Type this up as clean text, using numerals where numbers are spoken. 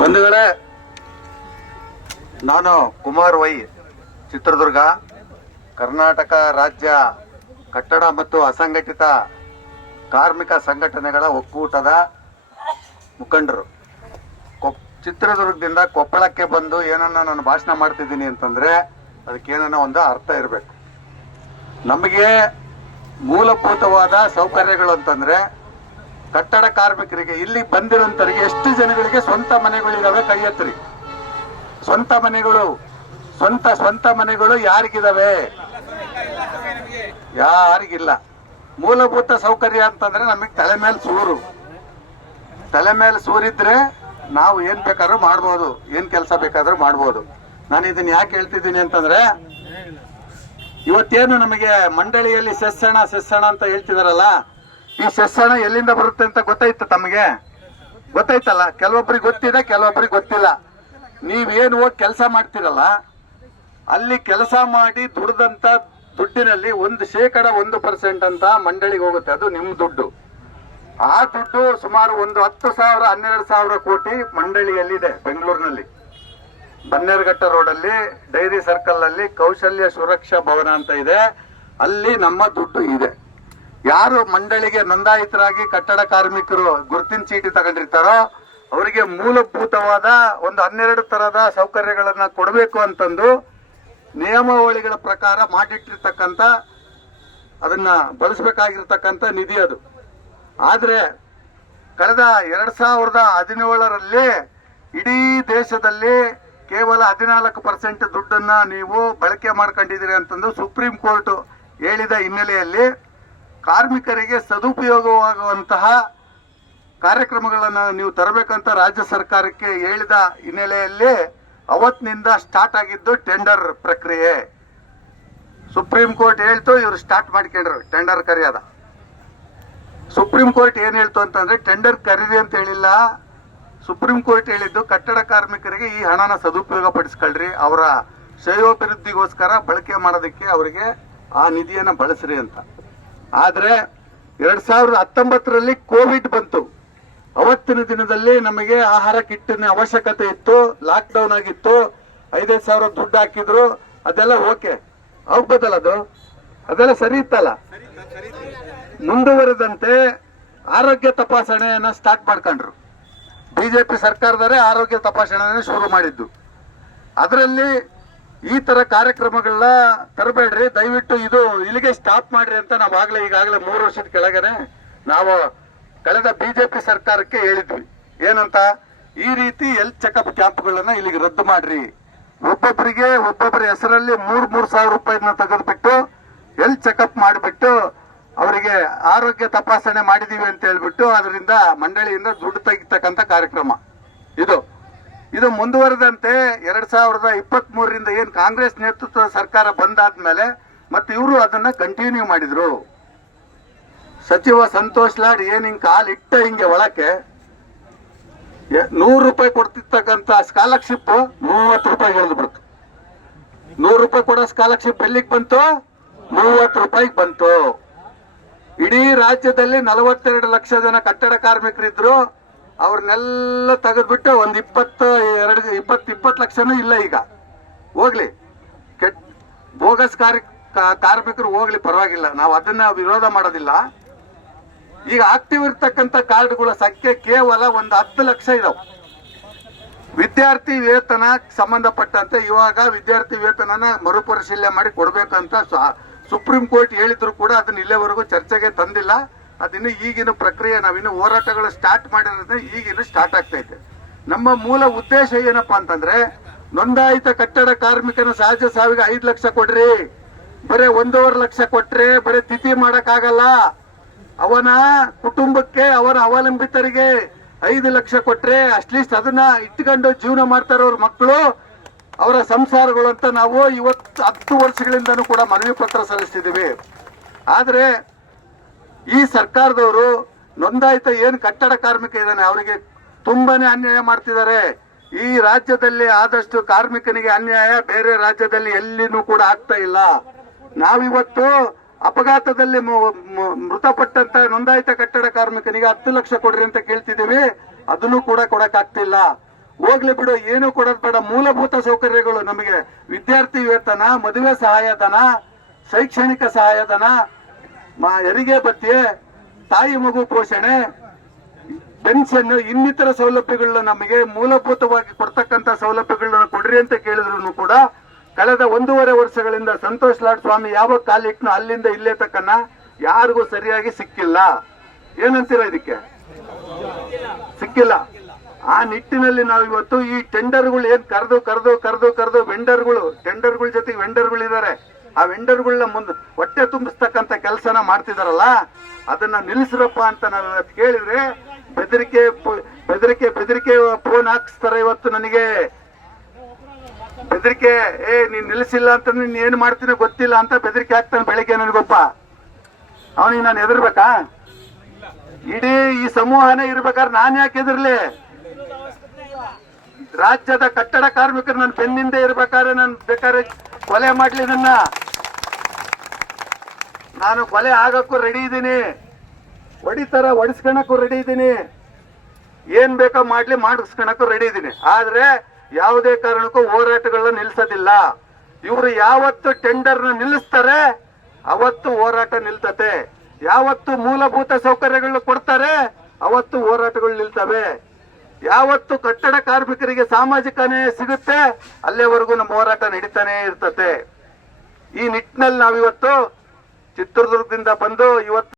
ಬಂಧುಗಳೇ, ನಾನು ಕುಮಾರ್ ವೈ, ಚಿತ್ರದುರ್ಗ, ಕರ್ನಾಟಕ ರಾಜ್ಯ ಕಟ್ಟಡ ಮತ್ತು ಅಸಂಘಟಿತ ಕಾರ್ಮಿಕ ಸಂಘಟನೆಗಳ ಒಕ್ಕೂಟದ ಮುಖಂಡರು. ಚಿತ್ರದುರ್ಗದಿಂದ ಕೊಪ್ಪಳಕ್ಕೆ ಬಂದು ಏನನ್ನ ನಾನು ಭಾಷಣ ಮಾಡ್ತಿದ್ದೀನಿ ಅಂತಂದ್ರೆ ಅದಕ್ಕೇನನ್ನ ಒಂದು ಅರ್ಥ ಇರಬೇಕು. ನಮಗೆ ಮೂಲಭೂತವಾದ ಸೌಕರ್ಯಗಳು ಅಂತಂದ್ರೆ ಕಟ್ಟಡ ಕಾರ್ಮಿಕರಿಗೆ, ಇಲ್ಲಿ ಬಂದಿರೋಂಥವ್ರಿಗೆ ಎಷ್ಟು ಜನಗಳಿಗೆ ಸ್ವಂತ ಮನೆಗಳಿದಾವೆ? ಕೈ ಎತ್ತರಿ. ಸ್ವಂತ ಮನೆಗಳು, ಸ್ವಂತ ಮನೆಗಳು ಯಾರಿಗಿದಾವೆ? ಯಾರಿಗಿಲ್ಲ. ಮೂಲಭೂತ ಸೌಕರ್ಯ ಅಂತಂದ್ರೆ ನಮಗೆ ತಲೆ ಮೇಲೆ ಸೂರಿದ್ರೆ ನಾವು ಏನ್ ಬೇಕಾದ್ರೂ ಮಾಡ್ಬೋದು, ಏನ್ ಕೆಲಸ ಬೇಕಾದ್ರೂ ಮಾಡ್ಬೋದು. ನಾನು ಇದನ್ನ ಯಾಕೆ ಹೇಳ್ತಿದ್ದೀನಿ ಅಂತಂದ್ರೆ, ಇವತ್ತೇನು ನಮಗೆ ಮಂಡಳಿಯಲ್ಲಿ ಸೆಸ್ಸಣ ಅಂತ ಹೇಳ್ತಿದಾರಲ್ಲ, ಈ ಸೆಸ್ಸಣ ಎಲ್ಲಿಂದ ಬರುತ್ತೆ ಅಂತ ಗೊತ್ತಾಯ್ತು? ತಮಗೆ ಗೊತ್ತಾಯ್ತಲ್ಲ? ಕೆಲವೊಬ್ಬರಿಗೆ ಗೊತ್ತಿದೆ, ಕೆಲವೊಬ್ಬರಿಗೆ ಗೊತ್ತಿಲ್ಲ. ನೀವೇನು ಹೋಗಿ ಕೆಲಸ ಮಾಡ್ತಿರಲ್ಲ, ಅಲ್ಲಿ ಕೆಲಸ ಮಾಡಿ ದುಡ್ದಂತ ದುಡ್ಡಿನಲ್ಲಿ 1% ಅಂತ ಮಂಡಳಿಗೆ ಹೋಗುತ್ತೆ. ಅದು ನಿಮ್ ದುಡ್ಡು. ಆ ದುಡ್ಡು ಸುಮಾರು ಒಂದು 10,000 12,000 ಕೋಟಿ ಮಂಡಳಿಯಲ್ಲಿದೆ. ಬೆಂಗಳೂರಿನಲ್ಲಿ ಬನ್ನೇರುಘಟ್ಟ ರೋಡಲ್ಲಿ ಡೈರಿ ಸರ್ಕಲ್ ಅಲ್ಲಿ ಕೌಶಲ್ಯ ಸುರಕ್ಷಾ ಭವನ ಅಂತ ಇದೆ. ಅಲ್ಲಿ ನಮ್ಮ ದುಡ್ಡು ಇದೆ. ಯಾರು ಮಂಡಳಿಗೆ ನೋಂದಾಯಿತರಾಗಿ ಕಟ್ಟಡ ಕಾರ್ಮಿಕರು ಗುರುತಿನ ಚೀಟಿ ತಗೊಂಡಿರ್ತಾರೋ ಅವರಿಗೆ ಮೂಲಭೂತವಾದ ಒಂದು 12 ತರದ ಸೌಕರ್ಯಗಳನ್ನ ಕೊಡಬೇಕು ಅಂತಂದು ನಿಯಮಾವಳಿಗಳ ಪ್ರಕಾರ ಮಾಡಿಟ್ಟಿರ್ತಕ್ಕಂಥ, ಅದನ್ನ ಬಳಸಬೇಕಾಗಿರ್ತಕ್ಕಂಥ ನಿಧಿ ಅದು. ಆದ್ರೆ ಕಳೆದ 2017ರಲ್ಲಿ ಇಡೀ ದೇಶದಲ್ಲಿ ಕೇವಲ 14% ದುಡ್ಡನ್ನ ನೀವು ಬಳಕೆ ಮಾಡ್ಕೊಂಡಿದ್ದೀರಿ ಅಂತಂದು ಸುಪ್ರೀಂ ಕೋರ್ಟ್ ಹೇಳಿದ ಹಿನ್ನೆಲೆಯಲ್ಲಿ ಕಾರ್ಮಿಕರಿಗೆ ಸದುಪಯೋಗವಾಗುವಂತಹ ಕಾರ್ಯಕ್ರಮಗಳನ್ನು ನೀವು ತರಬೇಕಂತ ರಾಜ್ಯ ಸರ್ಕಾರಕ್ಕೆ ಹೇಳಿದ ಹಿನ್ನೆಲೆಯಲ್ಲಿ ಅವತ್ತಿನಿಂದ ಸ್ಟಾರ್ಟ್ ಆಗಿದ್ದು ಟೆಂಡರ್ ಪ್ರಕ್ರಿಯೆ. ಸುಪ್ರೀಂ ಕೋರ್ಟ್ ಹೇಳ್ತು, ಇವರು ಸ್ಟಾರ್ಟ್ ಮಾಡ್ಕೊಂಡ್ರು ಟೆಂಡರ್ ಕರೆಯೋದ. ಸುಪ್ರೀಂ ಕೋರ್ಟ್ ಏನ್ ಹೇಳ್ತು ಅಂತಂದ್ರೆ ಟೆಂಡರ್ ಕರೀರಿ ಅಂತ ಹೇಳಿಲ್ಲ. ಸುಪ್ರೀಂ ಕೋರ್ಟ್ ಹೇಳಿದ್ದು ಕಟ್ಟಡ ಕಾರ್ಮಿಕರಿಗೆ ಈ ಹಣನ ಸದುಪಯೋಗ ಪಡಿಸ್ಕೊಳ್ರಿ, ಅವರ ಶ್ರೇಯೋಭಿವೃದ್ಧಿಗೋಸ್ಕರ ಬಳಕೆ ಮಾಡೋದಕ್ಕೆ ಅವರಿಗೆ ಆ ನಿಧಿಯನ್ನ ಬಳಸ್ರಿ ಅಂತ. ಆದ್ರೆ 2019ರಲ್ಲಿ ಕೋವಿಡ್ ಬಂತು. ಅವತ್ತಿನ ದಿನದಲ್ಲಿ ನಮಗೆ ಆಹಾರ ಕಿಟ್ಟಿನ ಅವಶ್ಯಕತೆ ಇತ್ತು, ಲಾಕ್ ಡೌನ್ ಆಗಿತ್ತು, 5,000 ದುಡ್ಡು ಹಾಕಿದ್ರು. ಅದೆಲ್ಲ ಓಕೆ, ಆಗ್ಬೋದಲ್ಲ? ಅದೆಲ್ಲ ಸರಿ ಇತ್ತಲ್ಲ? ಮುಂದುವರೆದಂತೆ ಆರೋಗ್ಯ ತಪಾಸಣೆಯನ್ನ ಸ್ಟಾರ್ಟ್ ಮಾಡ್ಕೊಂಡ್ರು. ಬಿಜೆಪಿ ಸರ್ಕಾರದವರೇ ಆರೋಗ್ಯ ತಪಾಸಣೆಯನ್ನು ಶುರು ಮಾಡಿದ್ದು. ಅದರಲ್ಲಿ ಈ ತರ ಕಾರ್ಯಕ್ರಮಗಳನ್ನ ತರಬೇಡ್ರಿ, ದಯವಿಟ್ಟು ಇದು ಇಲ್ಲಿಗೆ ಸ್ಟಾಪ್ ಮಾಡ್ರಿ ಅಂತ ನಾವು ಈಗಾಗಲೇ 3 ವರ್ಷದ ಕೆಳಗನೆ ನಾವು ಕಳೆದ ಬಿಜೆಪಿ ಸರ್ಕಾರಕ್ಕೆ ಹೇಳಿದ್ವಿ. ಏನಂತ? ಈ ರೀತಿ ಹೆಲ್ತ್ ಚೆಕಪ್ ಕ್ಯಾಂಪ್ಗಳನ್ನ ಇಲ್ಲಿಗೆ ರದ್ದು ಮಾಡ್ರಿ. ಒಬ್ಬೊಬ್ಬರ ಹೆಸರಲ್ಲಿ 3,000 ರೂಪಾಯಿನ ತೆಗೆದುಬಿಟ್ಟು ಹೆಲ್ತ್ ಚೆಕಪ್ ಮಾಡಿಬಿಟ್ಟು ಅವರಿಗೆ ಆರೋಗ್ಯ ತಪಾಸಣೆ ಮಾಡಿದೀವಿ ಅಂತ ಹೇಳ್ಬಿಟ್ಟು ಅದರಿಂದ ಮಂಡಳಿಯಿಂದ ದುಡ್ಡು ತೆಗಿತಕ್ಕಂಥ ಕಾರ್ಯಕ್ರಮ ಇದು ಮುಂದುವರೆದಂತೆ 2023ರಿಂದ ಏನ್ ಕಾಂಗ್ರೆಸ್ ನೇತೃತ್ವದ ಸರ್ಕಾರ ಬಂದಾದ್ಮೇಲೆ ಮತ್ತೆ ಇವರು ಅದನ್ನ ಕಂಟಿನ್ಯೂ ಮಾಡಿದ್ರು. ಸಚಿವ ಸಂತೋಷ್ ಲಾಡ್ ಏನ್ ಹಿಂಗ್ ಕಾಲಿಟ್ಟ ಹಿಂಗೆ ಒಳಕ್ಕೆ 100 ರೂಪಾಯಿ ಕೊಡ್ತಿರ್ತಕ್ಕಂಥ ಸ್ಕಾಲರ್ಶಿಪ್ 30 ರೂಪಾಯಿ ಇಳಿದು ಬಿಡ್ತು. 100 ರೂಪಾಯಿ ಕೊಡೋ ಸ್ಕಾಲರ್ಶಿಪ್ ಎಲ್ಲಿಗೆ ಬಂತು? 30 ರೂಪಾಯಿಗೆ ಬಂತು. ಇಡೀ ರಾಜ್ಯದಲ್ಲಿ 42 ಲಕ್ಷ ಜನ ಕಟ್ಟಡ ಕಾರ್ಮಿಕರಿದ್ರು. ಅವ್ರನ್ನೆಲ್ಲ ತೆಗೆದ್ಬಿಟ್ಟು ಒಂದು 20 ಲಕ್ಷನೂ ಇಲ್ಲ. ಈಗ ಹೋಗ್ಲಿ, ಬೋಗಸ್ ಕಾರ್ಮಿಕರು ಹೋಗ್ಲಿ, ಪರವಾಗಿಲ್ಲ, ನಾವು ಅದನ್ನ ವಿರೋಧ ಮಾಡೋದಿಲ್ಲ. ಈಗ ಆಕ್ಟಿವ್ ಇರ್ತಕ್ಕಂಥ ಕಾರ್ಡ್ಗಳ ಸಂಖ್ಯೆ ಕೇವಲ ಒಂದು 10 ಲಕ್ಷ ಇದಾವೆ. ವಿದ್ಯಾರ್ಥಿ ವೇತನ ಸಂಬಂಧಪಟ್ಟಂತೆ ಇವಾಗ ವಿದ್ಯಾರ್ಥಿ ವೇತನನ ಮರುಪರಿಶೀಲನೆ ಮಾಡಿ ಕೊಡ್ಬೇಕಂತ ಸುಪ್ರೀಂ ಕೋರ್ಟ್ ಹೇಳಿದ್ರು ಕೂಡ ಅದನ್ನ ಇಲ್ಲಿವರೆಗೂ ಚರ್ಚೆಗೆ ತಂದಿಲ್ಲ. ಅದಿನ್ನು ಈಗಿನ ಪ್ರಕ್ರಿಯೆ, ನಾವಿನ್ನು ಹೋರಾಟಗಳು ಸ್ಟಾರ್ಟ್ ಮಾಡಿರೋದ್ರಿಂದ ಈಗಿನ್ನು ಸ್ಟಾರ್ಟ್ ಆಗ್ತೈತೆ. ನಮ್ಮ ಮೂಲ ಉದ್ದೇಶ ಏನಪ್ಪಾ ಅಂತಂದ್ರೆ, ನೋಂದಾಯಿತ ಕಟ್ಟಡ ಕಾರ್ಮಿಕನ ಸಹಜ ಸಾವಿಗೆ 5 ಲಕ್ಷ ಕೊಡ್ರಿ. ಬರೀ 1.5 ಲಕ್ಷ ಕೊಟ್ರೆ ಬರೀ ತಿಥಿ ಮಾಡಕ್ ಆಗಲ್ಲ. ಅವನ ಕುಟುಂಬಕ್ಕೆ, ಅವನ ಅವಲಂಬಿತರಿಗೆ 5 ಲಕ್ಷ ಕೊಟ್ರೆ ಅಟ್ಲೀಸ್ಟ್ ಅದನ್ನ ಇಟ್ಕೊಂಡು ಜೀವನ ಮಾಡ್ತಾರ ಅವ್ರ ಮಕ್ಕಳು, ಅವರ ಸಂಸಾರಗಳು ಅಂತ ನಾವು ಇವತ್ತು 10 ವರ್ಷಗಳಿಂದನೂ ಕೂಡ ಮನವಿ ಪತ್ರ ಸಲ್ಲಿಸ್ತಿದ್ದೀವಿ. ಆದ್ರೆ ಈ ಸರ್ಕಾರದವರು ನೋಂದಾಯಿತ ಏನ್ ಕಟ್ಟಡ ಕಾರ್ಮಿಕ ಇದ್ದಾನೆ ಅವರಿಗೆ ತುಂಬಾನೇ ಅನ್ಯಾಯ ಮಾಡ್ತಿದ್ದಾರೆ. ಈ ರಾಜ್ಯದಲ್ಲಿ ಆದಷ್ಟು ಕಾರ್ಮಿಕನಿಗೆ ಅನ್ಯಾಯ ಬೇರೆ ರಾಜ್ಯದಲ್ಲಿ ಎಲ್ಲಿನೂ ಕೂಡ ಆಗ್ತಾ ಇಲ್ಲ. ನಾವಿವತ್ತು ಅಪಘಾತದಲ್ಲಿ ಮೃತಪಟ್ಟಂತ ನೋಂದಾಯಿತ ಕಟ್ಟಡ ಕಾರ್ಮಿಕನಿಗೆ 10 ಲಕ್ಷ ಕೊಡ್ರಿ ಅಂತ ಕೇಳ್ತಿದ್ದೀವಿ. ಅದನ್ನು ಕೂಡ ಕೊಡಕ್ಕಾಗ್ತಿಲ್ಲ. ಹೋಗ್ಲಿ ಬಿಡು, ಏನು ಕೊಡೋದ್ ಬೇಡ. ಮೂಲಭೂತ ಸೌಕರ್ಯಗಳು ನಮಗೆ ವಿದ್ಯಾರ್ಥಿ ವೇತನ, ಮದುವೆ ಸಹಾಯಧನ, ಶೈಕ್ಷಣಿಕ ಸಹಾಯಧನ, ಹೆರಿಗೆ ಭತ್ಯೆ, ತಾಯಿ ಮಗು ಪೋಷಣೆ, ಪೆನ್ಷನ್, ಇನ್ನಿತರ ಸೌಲಭ್ಯಗಳನ್ನ ನಮಗೆ ಮೂಲಭೂತವಾಗಿ ಕೊಡ್ತಕ್ಕಂತ ಸೌಲಭ್ಯಗಳನ್ನ ಕೊಡ್ರಿ ಅಂತ ಕೇಳಿದ್ರು ಕೂಡ ಕಳೆದ 1.5 ವರ್ಷಗಳಿಂದ ಸಂತೋಷ್ ಲಾಡ್ ಸ್ವಾಮಿ ಯಾವ ಕಾಲಿಟ್ನು ಅಲ್ಲಿಂದ ಇಲ್ಲೇ ತಕ್ಕನ ಯಾರಿಗೂ ಸರಿಯಾಗಿ ಸಿಕ್ಕಿಲ್ಲ. ಏನಂತೀರ ಇದಕ್ಕೆ? ಸಿಕ್ಕಿಲ್ಲ. ಆ ನಿಟ್ಟಿನಲ್ಲಿ ನಾವು ಇವತ್ತು ಈ ಟೆಂಡರ್ಗಳು ಏನ್ ಕರೆದು ವೆಂಡರ್ಗಳು, ಟೆಂಡರ್ಗಳ ಜೊತೆಗೆ ವೆಂಡರ್ಗಳು ಇದಾರೆ, ಆ ವೆಂಡರ್ಗಳನ್ನ ಮುಂದೆ ಹೊಟ್ಟೆ ತುಂಬಿಸ್ತಕ್ಕಂತ ಕೆಲಸನ ಮಾಡ್ತಿದಾರಲ್ಲ, ಅದನ್ನ ನಿಲ್ಲಿಸ್ರಪ್ಪ ಅಂತ ನಾವು ಇವತ್ತು ಕೇಳಿದ್ರೆ ಬೆದರಿಕೆ ಫೋನ್ ಹಾಕಿಸ್ತಾರೆ. ಇವತ್ತು ನನಗೆ ಬೆದರಿಕೆ, ನೀನ್ ನಿಲ್ಲಿಸಿಲ್ಲ ಅಂತ ನೀನ್ ಏನ್ ಮಾಡ್ತೀನಿ ಗೊತ್ತಿಲ್ಲ ಅಂತ ಬೆದರಿಕೆ ಹಾಕ್ತಾನೆ ಬೆಳಿಗ್ಗೆ ನನಗೊಬ್ಬ. ಅವನಿಗೆ ನಾನು ಹೆದರ್ಬೇಕಾ? ಇಡೀ ಈ ಸಮೂಹನೇ ಇರ್ಬೇಕಾದ್ರೆ ನಾನ್ ಯಾಕೆ ಹೆದರ್ಲಿ? ರಾಜ್ಯದ ಕಟ್ಟಡ ಕಾರ್ಮಿಕರು ನನ್ನ ಬೆನ್ನಿಂದ ಇರ್ಬೇಕಾದ್ರೆ ನಾನು ಬೇಕಾದ್ರೆ ಕೊಲೆ ಮಾಡ್ಲಿ, ನಾನು ಕೊಲೆ ಆಗಕ್ಕೂ ರೆಡಿ ಇದ್ದೀನಿ, ಹೊಡಿಸ್ಕೊಳಕ್ಕೂ ರೆಡಿ ಇದ್ದೀನಿ, ಏನ್ ಬೇಕೋ ಮಾಡ್ಲಿ ಮಾಡಿಸ್ಕೊಳಕ್ಕೂ ರೆಡಿ ಇದ್ದೀನಿ. ಆದ್ರೆ ಯಾವುದೇ ಕಾರಣಕ್ಕೂ ಹೋರಾಟಗಳನ್ನ ನಿಲ್ಸೋದಿಲ್ಲ. ಇವರು ಯಾವತ್ತು ಟೆಂಡರ್ನ ನಿಲ್ಲಿಸ್ತಾರೆ ಅವತ್ತು ಹೋರಾಟ ನಿಲ್ತತೆ. ಯಾವತ್ತು ಮೂಲಭೂತ ಸೌಕರ್ಯಗಳನ್ನ ಕೊಡ್ತಾರೆ ಅವತ್ತು ಹೋರಾಟಗಳು ನಿಲ್ತವೆ. ಯಾವತ್ತು ಕಟ್ಟಡ ಕಾರ್ಮಿಕರಿಗೆ ಸಾಮಾಜಿಕ ನ್ಯಾಯ ಸಿಗುತ್ತೆ ಅಲ್ಲಿವರೆಗೂ ನಮ್ಮ ಹೋರಾಟ ನಡೀತಾನೆ ಇರ್ತತೆ. ಈ ನಿಟ್ಟಿನಲ್ಲಿ ನಾವಿವತ್ತು ಚಿತ್ರದುರ್ಗದಿಂದ ಬಂದು ಇವತ್ತು